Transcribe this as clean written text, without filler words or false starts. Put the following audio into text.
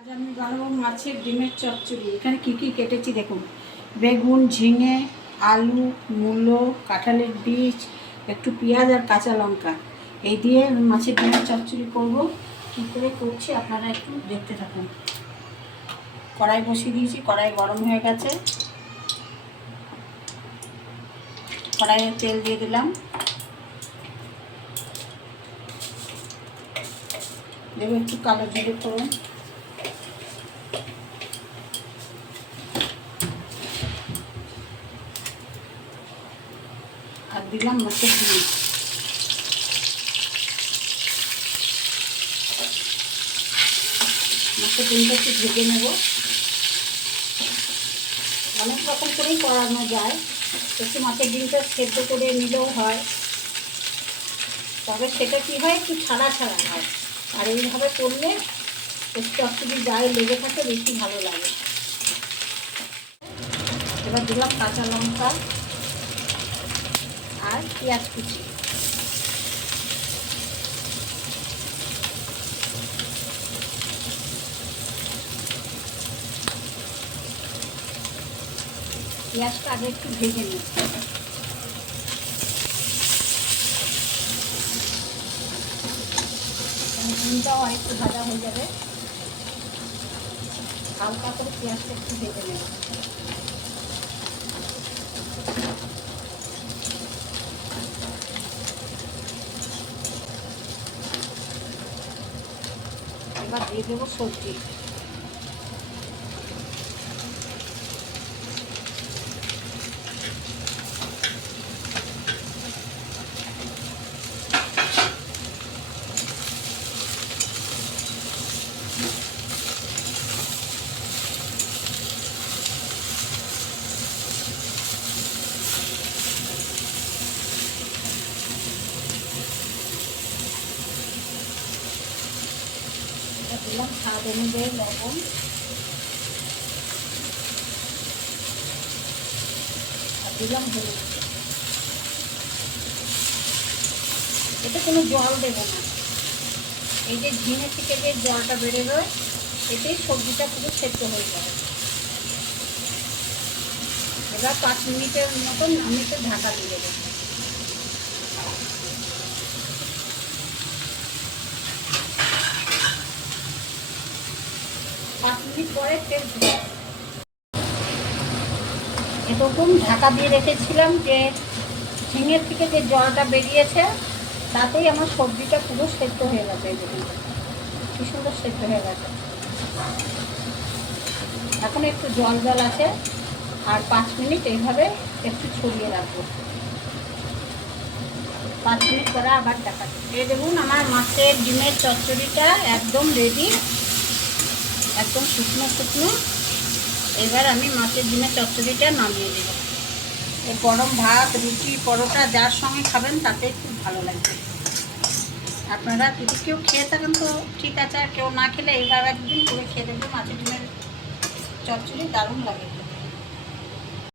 আজ আমি বানাবো মাছের ডিমের চচ্চড়ি। এখানে কি কি কেটেছি দেখুন। বেগুন, ঝিঙে, আলু, মূলো, কাঁঠালের বীজ, একটু পেঁয়াজ আর কাঁচা লঙ্কা। এই দিয়ে মাছের ডিমের চচ্চড়ি করব। কী করে করছি আপনারা একটু দেখতে থাকুন। কড়াই বসিয়ে দিয়েছি, কড়াই গরম হয়ে গেছে। কড়াইয়ে তেল দিয়ে দিলাম, দেবো একটু কালো জিরে ফোড়ন, আর দিলাম মাছের ডিম। মাছের ডিমটা একটু ভেজে নেব। অনেক রকম করেই করানো যায়, একটু মাছের ডিমটা সেদ্ধ করে নিলেও হয়, তবে সেটা কী হয় একটু ছাড়া ছাড়া হয়। আর এইভাবে করলে একটু চচ্চড়ি গায়ে লেগে থাকে, বেশি ভালো লাগে। এবার দিলাম কাঁচা লঙ্কা আর পেঁয়াজ কুচি। পেঁয়াজটা আগে একটু ভেজে নিই। ডিমটাও আরেকটু ভাজা হয়ে যাবে। হালকা করে পেঁয়াজটা একটু ভেজে নেব। এবার দিয়ে দেবো সবজি। দিলাম স্বাদ অনুযায়ী লবণ, আর দিলাম হলুদ। এতে কোনো জল দেবো না। এই যে ঝিঙে থেকে যে জলটা বেরোবে, এতেই সবজিটা পুরো সেদ্ধ হয়ে যাবে। এবার 5 মিনিটের মতন আমি একটু ঢাকা দিয়ে দেবো। 5 মিনিট পরে ফের এরকম ঢাকা দিয়ে রেখেছিলাম যে ঝিঙের থেকে যে জলটা বেরিয়েছে, তাতেই আমার সবজিটা পুরো সেদ্ধ হয়ে গেছে। দেখুন কি সুন্দর সেদ্ধ হয়ে গেছে। এখন একটু জল জল আছে, আর 5 মিনিট এইভাবে একটু ছড়িয়ে রাখবো। 5 মিনিট পরে আবার দেখাচ্ছি। এই দেখুন আমার মাছের ডিমের চচ্চড়িটা একদম রেডি, একদম শুকনো শুকনো। এবার আমি মাছের ডিমের চচ্চড়িটা নামিয়ে দেব। এই গরম ভাত, রুটি, পরোটা যার সঙ্গে খাবেন তাতে খুব ভালো লাগবে। আপনারা যদি কেউ খেয়ে থাকেন তো ঠিক আছে, আর কেউ না খেলে এইভাবে একদিন করে খেয়ে দেখবে, মাছের ডিমের চচ্চড়ি দারুণ লাগে।